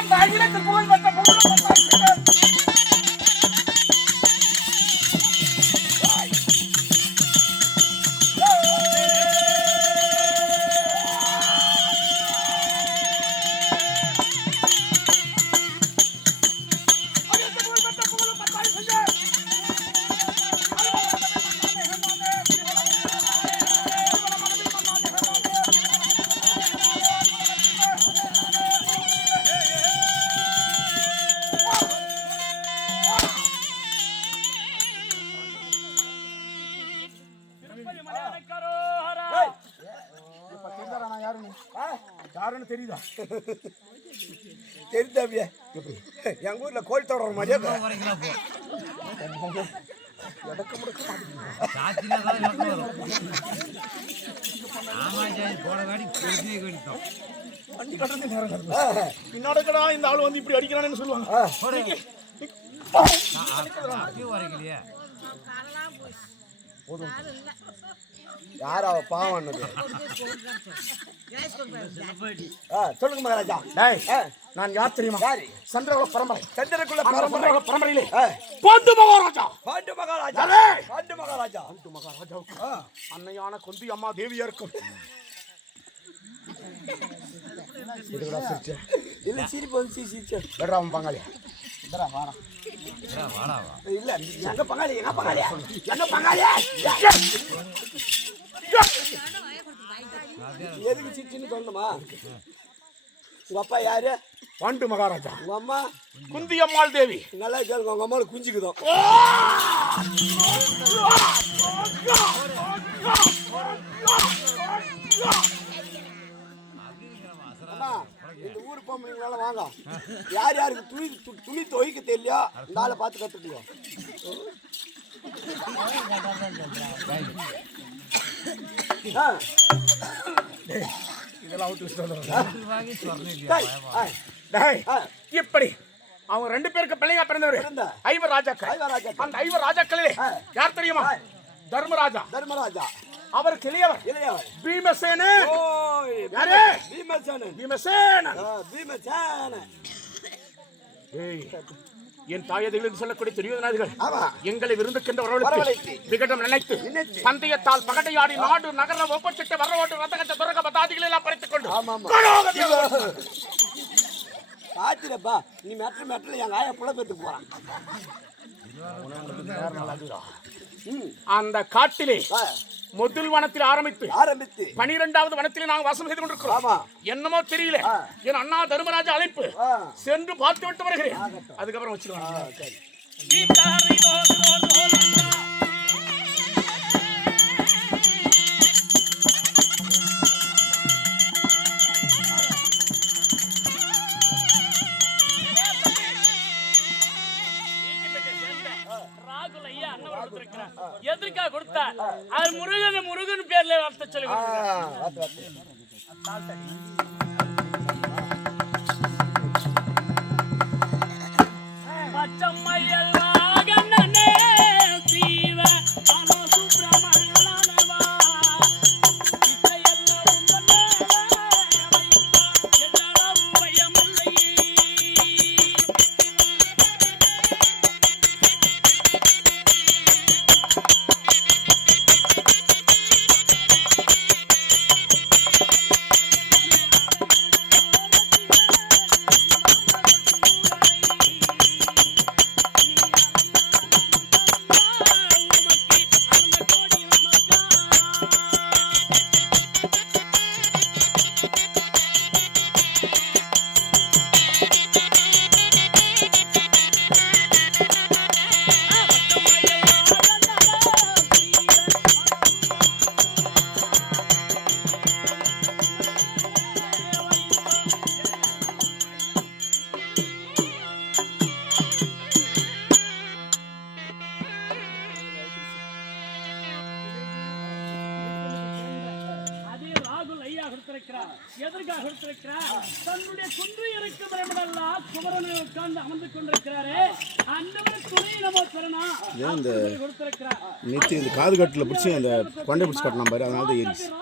அகிலத்தில் புகழ் பெற்ற புகழ் பெற்ற யாருன்னு தெரியுதா தெரிந்தாவிய எங்க ஊர்ல கோழி தொடர மாதிரியே நேரம் கிடக்கு. பின்னாடிக்கடா இந்த ஆள் வந்து இப்படி அடிக்கிறானேன்னு சொல்லுவாங்க யார் அவ சொல்லுங்க மகாராஜா. டேய் ஆ, நான் யார் தெரியுமா? யாரு? சந்திரகுல பரம்பரை. சந்திரகுல பரம்பரை. பரம்பரையிலே. பாண்டு மகாராஜா. பாண்டு மகாராஜா? பாண்டு மகாராஜா. பாண்டு மகாராஜாவுக்கு அன்னையான கொந்தி அம்மா தேவியா இருக்கும் இல்ல சிரிப்பு வந்து சி- சிரிச்சு வெடுறாம பங்காளி இல்ல எங்க பங்காளி எங்க பங்காளி? எங்க பங்காளி? எதுக்கு சிரிச்சுன்னு சொல்லணுமா? உங்க அப்பா யாரு? பாண்டு மகாராஜா. உங்க அம்மா? குந்தி அம்மாள் தேவி. நல்லா கேளுங்க உங்க அம்மாவை குஞ்சுக்குதோம் பொம்பளைங்களால வாங்க யார் யாருக்கு துணி துணி துவைக்க தெரியலையோ? இந்த ஆளை பார்த்து ஆ, இப்படி. அவங்க ரெண்டு பேருக்கு பிள்ளையா பிறந்தவர். பிறந்த. ஐவர் ராஜாக்கள். அந்த ஐவர் ராஜாக்களிலே. யார் தெரியுமா. தர்மராஜா. தர்மராஜா. அவருக்கு இளையவர் இளையவர் பீமசேனு. ஓய், யாரு? ஆ, பீமசேனன். ஏய், என் தாயதிகள் சொல்லக்கூடிய தெரியுதனாதிகள் எங்களை விருந்துக்கின்ற வரவழைத்து. விகடம் நினைத்து. பந்தயத்தால் பகடையாடி நாடு நகர ஒப்பச்சிட்டு வரவோட்டு ரத்தகத்த துறக்க பதாதிகளை எல்லாம் பறித்துக் கொண்டு பாத்துறப்பா நீ மெட்ல மெட்ல எங்க ஆயா புள்ள பெத்து போறான் அந்த காட்டிலே முதல் வனத்தில் ஆரம்பித்து ஆரம்பித்து பனிரெண்டாவது வனத்திலே நாங்கள் வாசம் செய்து கொண்டிருக்கிறோம். ஆமா. என்னமோ தெரியல. என் அண்ணா தர்மராஜா அழைப்பு சென்று பார்த்து விட்டு வருகிறேன் அதுக்கப்புறம் வச்சுக்கலாம். முருகன் முருகன் பேர்ல வார்த்தை சொல்லி கொடுத்திருக்கிறார் எதற்காக கொடுத்திருக்கிறார் தன்னுடைய குன்று இருக்கும் இடமெல்லாம் குமரனில் உட்கார்ந்து அமர்ந்து கொண்டிருக்கிறாரே. அந்த துணை நம்ம பெறணும் கொடுத்திருக்கிறார். நேற்று இந்த காது கட்டில் பிடிச்சி அந்த கொண்டை பிடிச்சி கட்டினா பாரு அதனால தான் ஏறிச்சு.